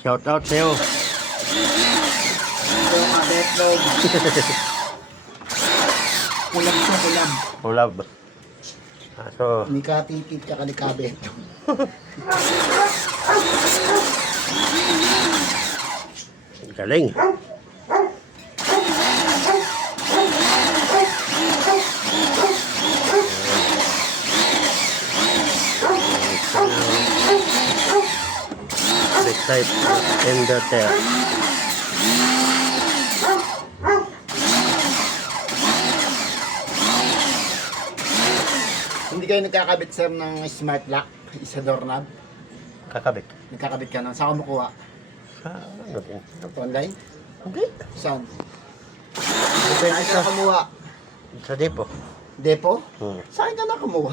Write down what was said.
Shout out sa'yo. Ito mga betlog. Kulam siya, kulam. Ulab. So, Hindi ka titid ka kalikabe. galing. The type and the tail. Hindi kayo nagkakabit sir ng smart lock, isa doorknob. Kakabit. Nagkakabit ka nun. Saan ka makuha? Ano din? Online? Hindi. Saan? Depende Saan ka kumuha? sa depo. Depo? Hmm. Saan ka na kumuha?